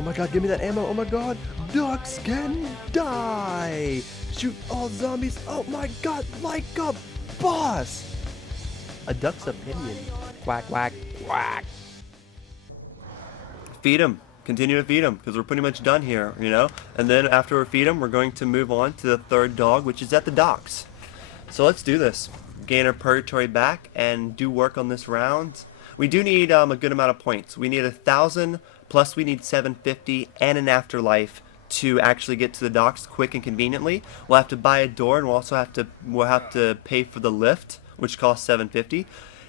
Oh my god, give me that ammo. Oh my god. Ducks can die. Shoot all zombies. Oh my god, like a boss. A duck's opinion. Quack, quack, quack. Feed them. Continue to feed them because we're pretty much done here, you know? And then after we feed them, we're going to move on to the third dog, which is at the docks. So let's do this. Gain our purgatory back and do work on this round. We do need a good amount of points. We need 1,000 plus we need 750 and an afterlife to actually get to the docks quick and conveniently. We'll have to buy a door and we'll have to pay for the lift, which costs 750.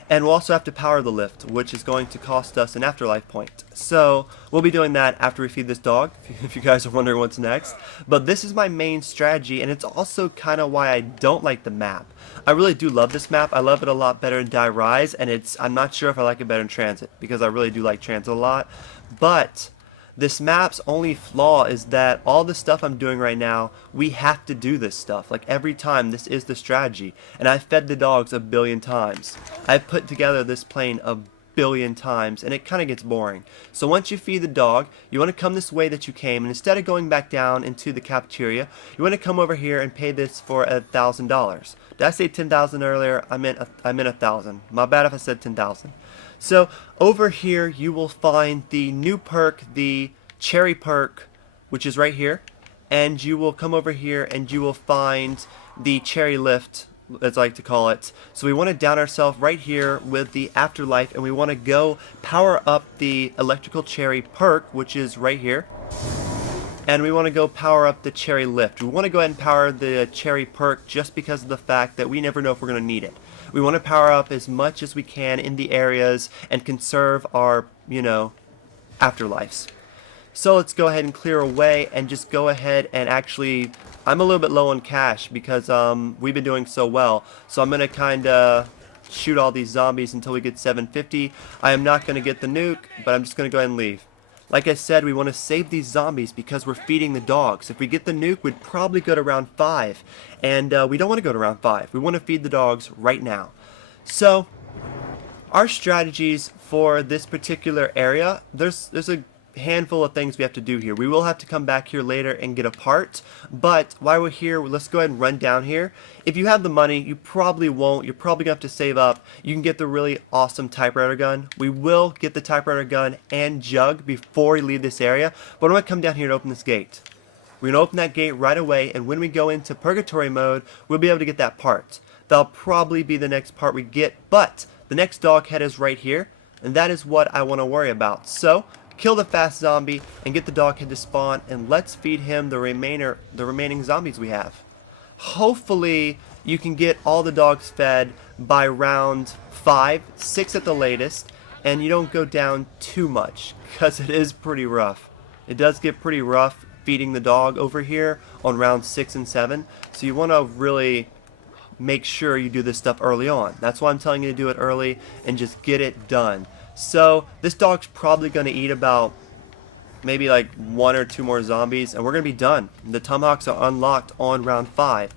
And we'll also have to power the lift, which is going to cost us an afterlife point. So we'll be doing that after we feed this dog, if you guys are wondering what's next. But this is my main strategy, and it's also kind of why I don't like the map. I really do love this map. I love it a lot better in Die Rise, and I'm not sure if I like it better in Transit, because I really do like Transit a lot. But this map's only flaw is that all the stuff I'm doing right now, we have to do this stuff. Like every time, this is the strategy. And I've fed the dogs 1 billion times. I've put together this plane 1 billion times, and it kind of gets boring. So once you feed the dog, you want to come this way that you came, and instead of going back down into the cafeteria, you want to come over here and pay this for $1,000. Did I say 10,000 earlier? I meant 1,000. My bad if I said 10,000. So over here you will find the new perk, the cherry perk, which is right here, and you will come over here and you will find the cherry lift, as I like to call it. So we want to down ourselves right here with the afterlife, and we want to go power up the electrical cherry perk, which is right here. And we want to go power up the cherry lift. We want to go ahead and power the cherry perk just because of the fact that we never know if we're going to need it. We want to power up as much as we can in the areas and conserve our, afterlives. So let's go ahead and clear away and just go ahead and actually, I'm a little bit low on cash because we've been doing so well. So I'm going to kind of shoot all these zombies until we get 750. I am not going to get the nuke, but I'm just going to go ahead and leave. Like I said, we want to save these zombies because we're feeding the dogs. If we get the nuke, we'd probably go to round 5. And we don't want to go to round 5. We want to feed the dogs right now. So, our strategies for this particular area, there's a handful of things we have to do here. We will have to come back here later and get a part, but while we're here, let's go ahead and run down here. If you have the money, you probably won't. You're probably going to have to save up. You can get the really awesome typewriter gun. We will get the typewriter gun and jug before we leave this area, but I'm going to come down here and open this gate. We're going to open that gate right away, and when we go into purgatory mode, we'll be able to get that part. That'll probably be the next part we get, but the next dog head is right here, and that is what I want to worry about. So, kill the fast zombie and get the dog head to spawn, and let's feed him the remaining zombies we have. Hopefully you can get all the dogs fed by round 5, 6 at the latest, and you don't go down too much because it is pretty rough. It does get pretty rough feeding the dog over here on round 6 and 7, so you want to really make sure you do this stuff early on. That's why I'm telling you to do it early and just get it done. So this dog's probably going to eat about maybe like 1 or 2 more zombies, and we're going to be done. The tomahawks are unlocked on round 5.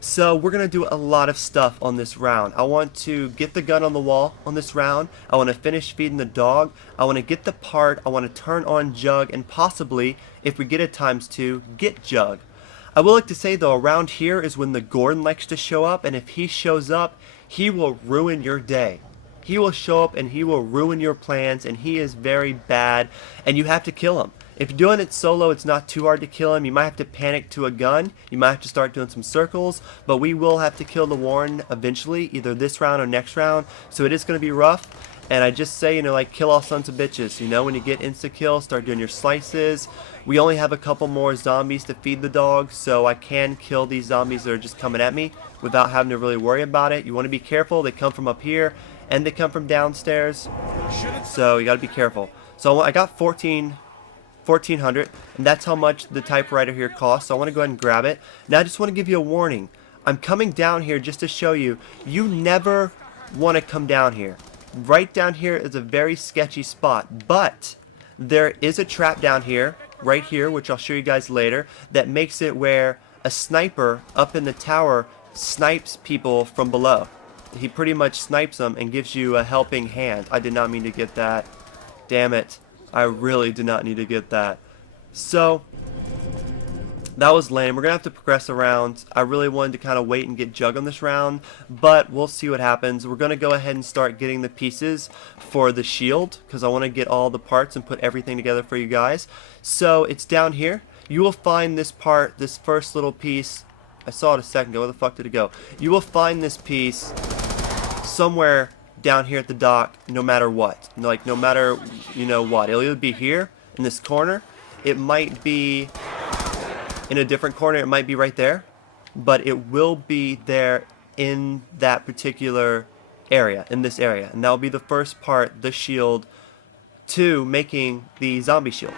So we're going to do a lot of stuff on this round. I want to get the gun on the wall on this round. I want to finish feeding the dog. I want to get the part. I want to turn on Jug, and possibly, if we get it ×2, get Jug. I will like to say though, around here is when the Gordon likes to show up, and if he shows up, he will ruin your day. He will show up and he will ruin your plans, and he is very bad, and you have to kill him. If you're doing it solo, it's not too hard to kill him. You might have to panic to a gun. You might have to start doing some circles, but we will have to kill the Warren eventually, either this round or next round, so it is going to be rough. And I just say, like, kill all sons of bitches. When you get insta-kill, start doing your slices. We only have a couple more zombies to feed the dogs, so I can kill these zombies that are just coming at me without having to really worry about it. You want to be careful. They come from up here, and they come from downstairs, so you got to be careful. So I got 1,400, and that's how much the typewriter here costs, so I want to go ahead and grab it. Now I just want to give you a warning. I'm coming down here just to show you, you never want to come down here. Right down here is a very sketchy spot, but there is a trap down here, right here, which I'll show you guys later, that makes it where a sniper up in the tower snipes people from below. He pretty much snipes them and gives you a helping hand. I did not mean to get that. Damn it. I really did not need to get that. So that was lame. We're gonna have to progress around. I really wanted to kind of wait and get Jug on this round, but we'll see what happens. We're gonna go ahead and start getting the pieces for the shield because I want to get all the parts and put everything together for you guys. So it's down here. You will find this part, this first little piece. I saw it a second ago. Where the fuck did it go? You will find this piece somewhere down here at the dock, no matter what. Like, no matter, you know what. It'll either be here in this corner. It might be in a different corner. It might be right there, but it will be there in that particular area, in this area, and that will be the first part, the shield, to making the zombie shield.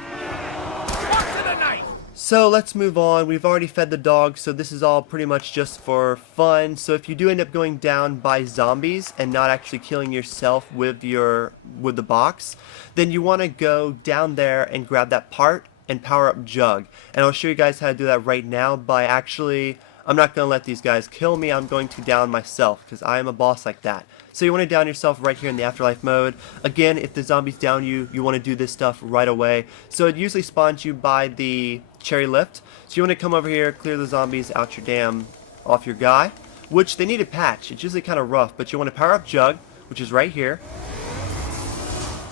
So let's move on. We've already fed the dog, so this is all pretty much just for fun. So if you do end up going down by zombies and not actually killing yourself with the box, then you want to go down there and grab that part and power up Jug. And I'll show you guys how to do that right now by actually, I'm not going to let these guys kill me. I'm going to down myself because I am a boss like that. So you want to down yourself right here in the afterlife mode. Again, if the zombies down you, you want to do this stuff right away. So it usually spawns you by the cherry lift. So you want to come over here, clear the zombies out off your guy, which they need a patch. It's usually kind of rough, but you want to power up Jug, which is right here.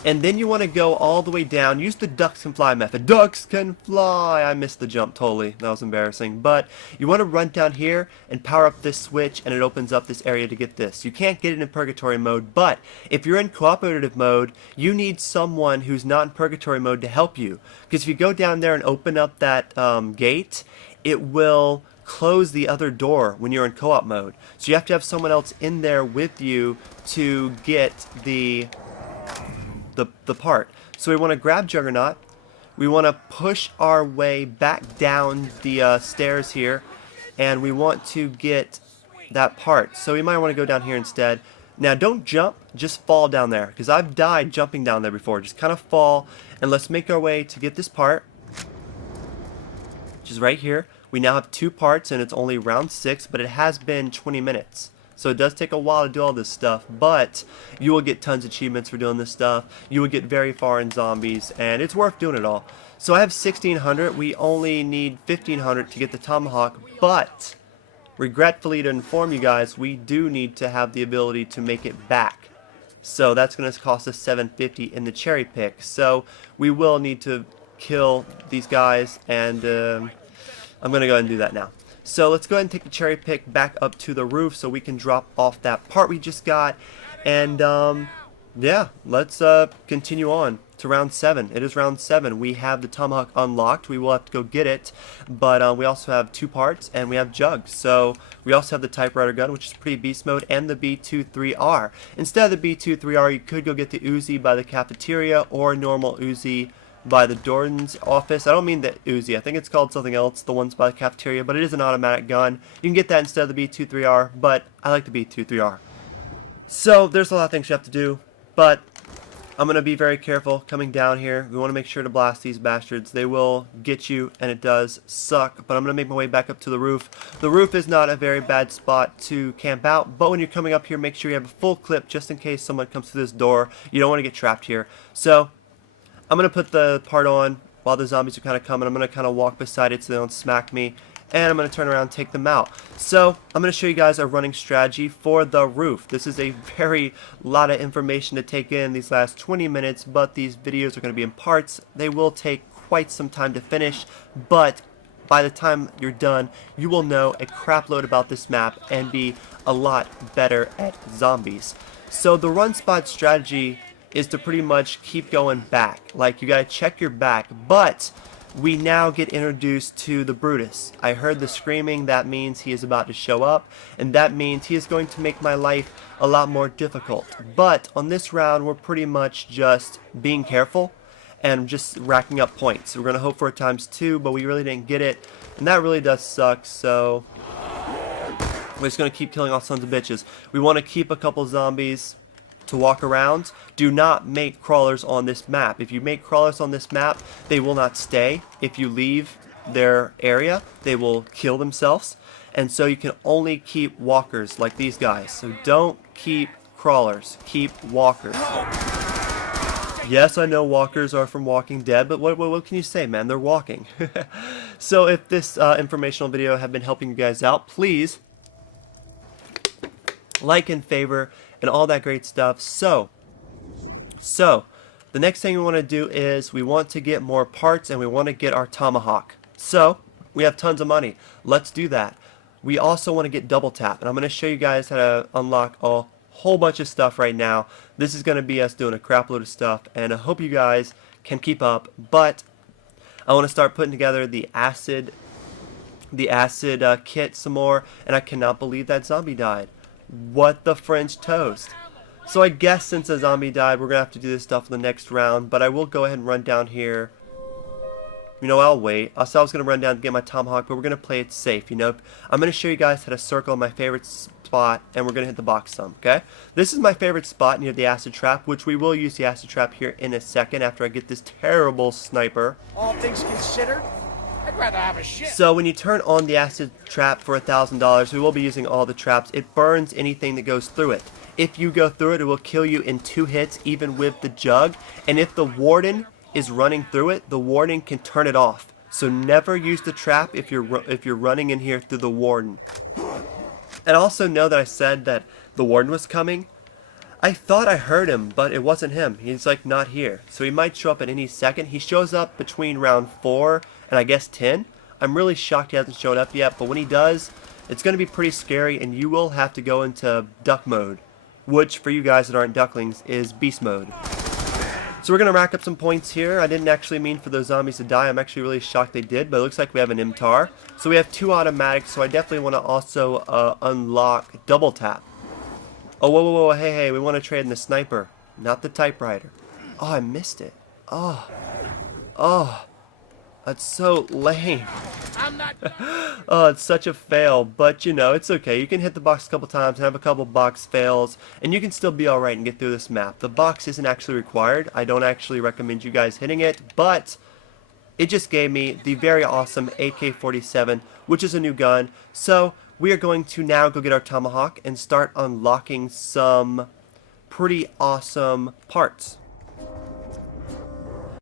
And then you want to go all the way down. Use the ducks can fly method. Ducks can fly! I missed the jump totally. That was embarrassing. But you want to run down here and power up this switch, and it opens up this area to get this. You can't get it in purgatory mode, but if you're in cooperative mode, you need someone who's not in purgatory mode to help you. Because if you go down there and open up that gate, it will close the other door when you're in co-op mode. So you have to have someone else in there with you to get the part. So we want to grab Juggernaut. We want to push our way back down the stairs here, and we want to get that part. So we might want to go down here instead. Now don't jump, just fall down there, because I've died jumping down there before. Just kind of fall, and let's make our way to get this part, which is right here. We now have 2 parts, and it's only round 6, but it has been 20 minutes. So it does take a while to do all this stuff, but you will get tons of achievements for doing this stuff. You will get very far in zombies, and it's worth doing it all. So I have 1,600. We only need 1,500 to get the tomahawk, but regretfully to inform you guys, we do need to have the ability to make it back. So that's going to cost us 750 in the cherry pick. So we will need to kill these guys, and I'm going to go ahead and do that now. So let's go ahead and take the cherry pick back up to the roof so we can drop off that part we just got. And yeah, let's continue on to round 7. It is round 7. We have the tomahawk unlocked. We will have to go get it. But we also have 2 parts, and we have Jug. So we also have the typewriter gun, which is pretty beast mode, and the B23R. Instead of the B23R, you could go get the Uzi by the cafeteria or normal Uzi by the Jordan's office. I don't mean the Uzi. I think it's called something else, the ones by the cafeteria, but it is an automatic gun. You can get that instead of the B23R, but I like the B23R. So there's a lot of things you have to do, but I'm going to be very careful coming down here. We want to make sure to blast these bastards. They will get you, and it does suck, but I'm going to make my way back up to the roof. The roof is not a very bad spot to camp out, but when you're coming up here, make sure you have a full clip just in case someone comes through this door. You don't want to get trapped here. So I'm going to put the part on while the zombies are kind of coming. I'm going to kind of walk beside it so they don't smack me. And I'm going to turn around and take them out. So I'm going to show you guys a running strategy for the roof. This is a very lot of information to take in these last 20 minutes, but these videos are going to be in parts. They will take quite some time to finish, but by the time you're done, you will know a crap load about this map and be a lot better at zombies. So the run spot strategy is to pretty much keep going back. Like, you gotta check your back, but we now get introduced to the Brutus. I heard the screaming. That means he is about to show up, and that means he is going to make my life a lot more difficult. But on this round, we're pretty much just being careful and just racking up points. We're gonna hope for a ×2, but we really didn't get it, and that really does suck. So we're just gonna keep killing all sons of bitches. We want to keep a couple zombies to walk around. Do not make crawlers on this map. If you make crawlers on this map, they will not stay. If you leave their area, they will kill themselves. And so you can only keep walkers like these guys. So don't keep crawlers, keep walkers. Yes, I know walkers are from Walking Dead, but what can you say, man? They're walking. So if this informational video have been helping you guys out, please like and favor and all that great stuff. So the next thing we want to do is we want to get more parts and we want to get our tomahawk. So we have tons of money. Let's do that. We also want to get double tap, and I'm going to show you guys how to unlock a whole bunch of stuff right now. This is going to be us doing a crap load of stuff, and I hope you guys can keep up. But I want to start putting together the acid kit some more, and I cannot believe that zombie died. What the French toast. So I guess since a zombie died, we're going to have to do this stuff in the next round, but I will go ahead and run down here. You know, I'll wait. I was going to run down to get my tomahawk, but we're going to play it safe, you know. I'm going to show you guys how to circle my favorite spot, and we're going to hit the box some, okay? This is my favorite spot near the acid trap, which we will use the acid trap here in a second after I get this terrible sniper. All things considered, I'd rather have a ship. So when you turn on the acid trap for $1,000, we will be using all the traps. It burns anything that goes through it. If you go through it, it will kill you in 2 hits, even with the jug. And if the warden is running through it, the warden can turn it off. So never use the trap if you're running in here through the warden. And also know that I said that the warden was coming. I thought I heard him, but it wasn't him. He's like not here. So he might show up at any second. He shows up between round 4 and I guess 10. I'm really shocked he hasn't showed up yet, but when he does, it's going to be pretty scary and you will have to go into duck mode, which for you guys that aren't ducklings is beast mode. So we're going to rack up some points here. I didn't actually mean for those zombies to die. I'm actually really shocked they did, but it looks like we have an MTAR. So we have 2 automatics, so I definitely want to also unlock double tap. Oh, whoa, hey, we want to trade in the sniper, not the typewriter. Oh, I missed it. Oh, that's so lame. I'm not. Oh, it's such a fail, but you know, it's okay. You can hit the box a couple times and have a couple box fails, and you can still be alright and get through this map. The box isn't actually required. I don't actually recommend you guys hitting it, but it just gave me the very awesome AK-47, which is a new gun. So we are going to now go get our tomahawk and start unlocking some pretty awesome parts.